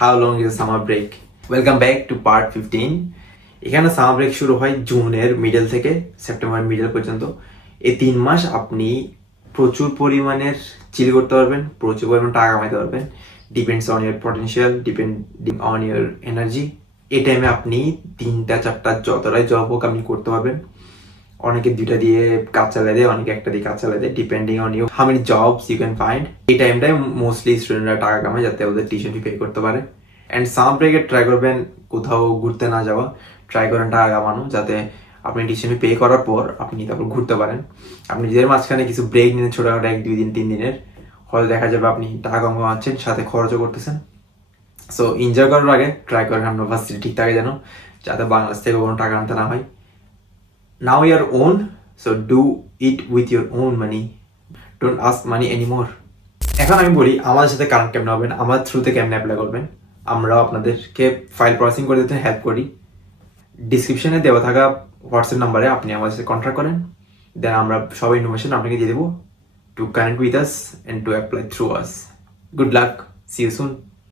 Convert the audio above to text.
How long is the summer break? Welcome back to part 15. এখানে summer break শুরু হয় জুনের মিডল থেকে সেপ্টেম্বর মিডল পর্যন্ত। এই 3 মাস আপনি প্রচুর পরিমাণের চিল করতে পারবেন, প্রচুর পরিমাণ টাকা কামাইতে পারবেন। Depends on year potential, depending on year energy. এই টাইমে আপনি 3টা 4টা যতটাই জব হোক আপনি করতে পারবেন। অনেকে 2টা দিয়ে কাজ চালাই দেয়, অনেকে 1টা দিয়ে কাজ চালাই দেয়, depending on you how many jobs you can find. এই টাইমটায় মোস্টলি স্টুডেন্টরা টাকা কামায় যাতে ওদের টিউশন ফি পে করতে পারে। অ্যান্ড সামার ব্রেকে ট্রাই করবেন কোথাও ঘুরতে না যাওয়া, ট্রাই করেন টাকা কামানো যাতে আপনি টিউশন ফি পে করার পর আপনি তারপর ঘুরতে পারেন। আপনি নিজের মাঝখানে কিছু ব্রেক নিয়ে ছোটোখাটো 1-2 দিন 3 দিনের, হয়তো দেখা যাবে আপনি টাকা কামাচ্ছেন সাথে খরচও করতেছেন। সো এনজয় করার আগে ট্রাই করেন আপনার ভার্সিটি ঠিক থাকে যেন, যাতে বাংলাদেশ থেকে কোনো টাকা আনতে না হয়। Now you're own, so do it with your own money. Don't ask money anymore. এখন আমি বলি আমাদের সাথে কারেন্ট কেমনে হবেন, আমার থ্রুতে কেমনে অ্যাপ্লাই করবেন। আমরাও আপনাদেরকে ফাইল প্রসেসিং করে দিতে হেল্প করি। ডিসক্রিপশনে দেওয়া থাকা হোয়াটসঅ্যাপ নাম্বারে আপনি আমাদের সাথে কন্ট্যাক্ট করেন, দেন আমরা সব ইনফরমেশন আপনাকে দিয়ে দেবো to connect with us and to apply through us. Good luck, see you soon.